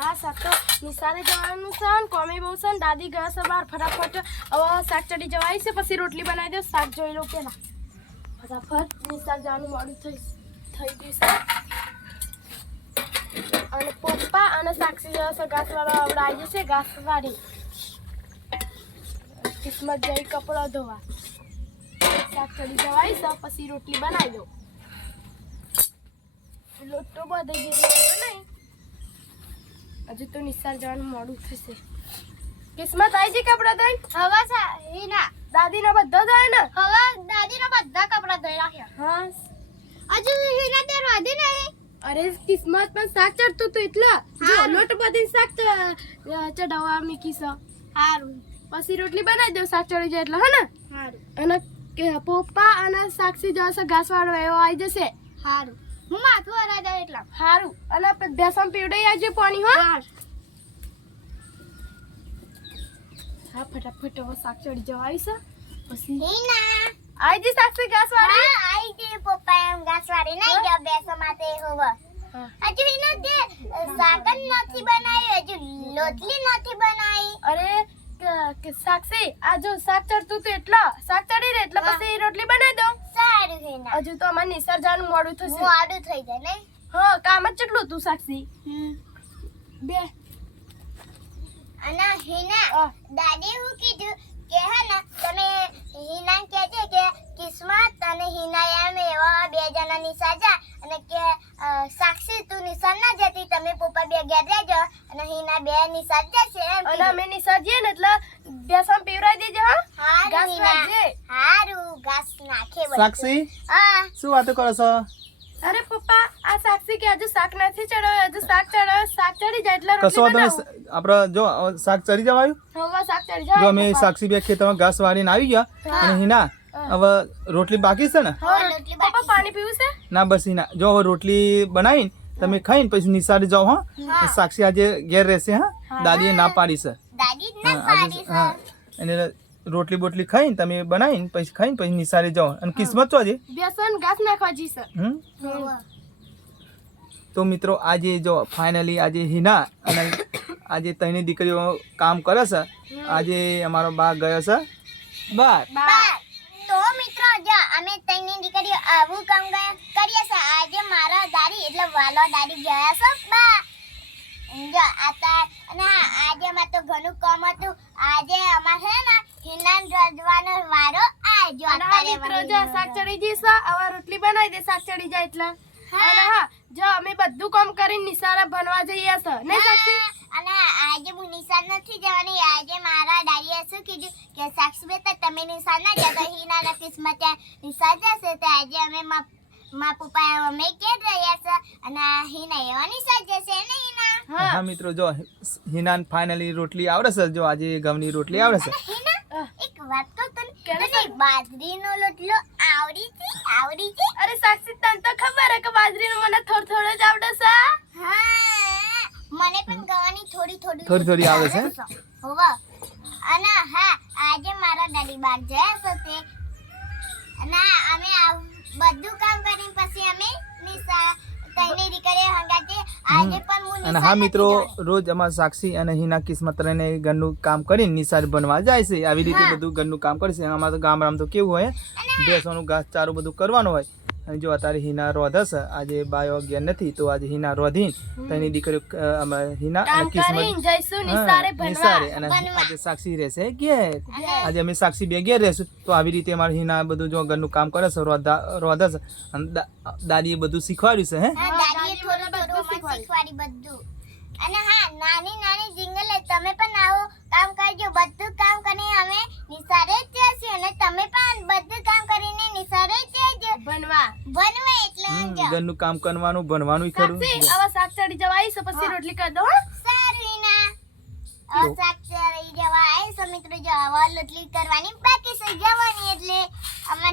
હા શાક તો નિશાળે જવાનું છે ને કોમી બહુ છે દાદી ગયા છે બહાર ફટાફટ. હવે શાક ચડી જવાય છે, પછી રોટલી બનાવી દો શાક જોઈ લો પેલા ફટાફટ નિશાળ જવાનું મોડું થઈ થઈ ગયું છે. અને પપ્પા અને સાક્ષી જશે ઘાસવાળો આવડાવી જશે ઘાસવાળી. કિસ્મત જઈ કપડો ધોવા. શાક ચડી જવાય છે, પછી રોટલી બનાવી દો લોટ બધે જેટલો હજુ તો નિસાર જવાનું મોડું થશે. કિસ્મત આવી છે કપડા ધોઈ હવે સા ના. દાદીના બધા ધોય ને? હવે દાદીના બધા કપડા ધોઈ રાખ્યા. હા હજુ હિના તે રાધી નહીં. અરે કિસ્મત પણ શાક ચડતું તું એટલા. હા લોટ બધી શાક ચડાવવા મીકી સ સારું પછી રોટલી બનાવી દો શાક ચડી જાય એટલે હે ને? સારું અને કે પપ્પા અને સાક્ષી જશે ઘાસ વાળો એવો આવી જશે. સારું હું માથું હરાઈ જાય એટલા. સારું અને પ- ભેંસણ પીવડાઈ આવજો પાણી હો. હા ફટાફટ હવે શાક ચડી જવાય છે. પછી ના આઈ જી સાક્ષી ઘાસ વાળી હા આઈ જી પપ્પા એમ ઘાસવાળી. નહીં ગયા બેસો માટે હોવા. હજુ એનો તે સાગન નથી બનાવી હજુ લોટલી નથી બનાવી. અરે સાક્ષી આ જો શાક ચડતું તો એટલા. શાક ચડી રહે એટલે પછી રોટલી બનાવી દો સારું હજુ તો અમારે નિસર જવાનું મોડું થશે. મોડું થઈ જાય ને હા કામ જ કેટલું હતું સાક્ષી? બે. અને હિના દાદી હું કીધું કે હે ને તમે હિના કહેજે કે કિસ્મત અને હિના એમ એવા બે જણા નિશા જા અને કે સાક્ષી તું નિશા ના જતી તમે પપ્પા બે ઘેર રહેજો અને હિના બે નિશા જશે અને અમે જઈએ ને એટલે ભેંસણ પીવડાવી દેજો હા? ઘાસ નાખજે. હારું ઘાસ નાખે. સાક્ષી? હા. શું વાતો કરો છો? અરે પપ્પા આ સાક્ષી કે હજુ શાક નથી ચડાવ્યું હજુ શાક ચડાવે શાક ચડી જાય એટલે કશો રોટલી વાંધો આપણે જો શાક ચડી જવાયું? હવે શાક ચડી જો અમે સાક્ષી બે ખેતરમાં ઘાસ વાળીને આવી ગયા અને હિના હવે રોટલી બાકી છે ને? પપ્પા પાણી પીવું છે? ના બસ હિના. જો હવે રોટલી બનાવીને તમે ખાઈને પછી નિશાળે જાઓ હા. સાક્ષી આજે ઘેર રહેશે હા? હા. દાદીએ ના પાડી છે. જ અને રોટલી બોટલી ખાઈને તમે બનાવીને પછી ખાઈને પછી નિશાળે જાઓ. અને કિસ્મત છો આજે? બેસન ઘાસ નાખવા જઈશે. હમ? તો મિત્રો આજે જો ફાઇનલી આજે હિના અને આજે ત્રણેય દીકરીઓ કામ કરે છે. આજે અમારો બા ગયો છે. બાર. તો મિત્રો જો અમે ત્રણની દીકરીઓ આવું કામ કરીએ છે આજે મારા દાદી એટલે વાલો દાદી ગયા છે. બા જો આ તા અને ઘણું કામ હતું. આજે અમારે છે ને હિનાન રજવાનો વારો આજો. અને હા મિત્રો જો શાક ચડી જઈશે હવે રોટલી બનાવી દે શાક ચડી જાય એટલા. અને હા જો અમે બધું કામ કરીને નિશાળે ભણવા જઈએ છે ને સાક્ષી? અને આજે હું નિશાન નથી જવાની આજે મારા ડાડીએ શું કીધું કે સાક્ષી બેટા તમે નિશાન ના જતા હિના ને કિસ્મત નિશાન જશે તો આજે અમે મા પપ્પા અમે કે રહ્યા છે? અને હિના એવા નિશાન જશે? ને હિના હા મિત્રો જો હિનાન ફાઇનલી રોટલી આવડે છે જો આજે ગમની રોટલી આવડે છે એક વાત તો તને. તને બાજરીનો લોટલો આવડી છે? આવડી છે? અરે સાક્ષી તને તો ખબર હે કે બાજરીનો મને થોડું થોડો જ આવડે છે? હા મને પણ ગવાની થોડી થોડી થોડી થોડી આવે છે? હોવા. અને હા આજે મારા દાદી બાર ગયા છે તે. અને અમે આવ- બધું કામ કરીને પછી અમે નિશા તઈને દીકરી હંગાતે. આજે પણ અને હા મિત્રો રોજ અમારા સાક્ષી અને હિના કિસ્મત રહીને ઘરનું કામ કરીને નિશાળ બનવા જાય છે. આવી રીતે બધું ઘરનું કામ કરશે અમારે તો ગામડામાં તો કેવું હોય ભેંસોનું ઘાસ ચારું બધું કરવાનું હોય. અને જો અત્યારે હિના રોધ હશે આજે બાયો અગિયાર નથી તો આજે હિના રોધી. તેની દીકરી હિના અને કિસ્મત નિસારે. અને આજે સાક્ષી રહેશે ઘેર. આજે અમે સાક્ષી બે ઘેર રહેશું. તો આવી રીતે અમારે હિના બધું જો ઘરનું કામ કરે છે રોધા રોધે છે અને દાદીએ બધું શીખવાડ્યું છે હે? શીખવાડી. બધું. અને હા નાની નાની જિંગલે તમે પણ આવો કામ કરજો. બધું કામ કરીને અમે નિસારે જ જઈશું અને તમે પણ બધું કામ કરીને નિસારે જ જજો ભણવા બનવે. એટલે ઘરનું કામ કરવાનું ભણવાનું ખરું. સાક્ષી શાક ચડી જવાય છે પછી રોટલી કરી દો હો? સારું ના હવે શાક ચડી જવા આવીશું મિત્રો. જવા રોટલી કરવાની બાકી છે. જવાની એટલે અમારે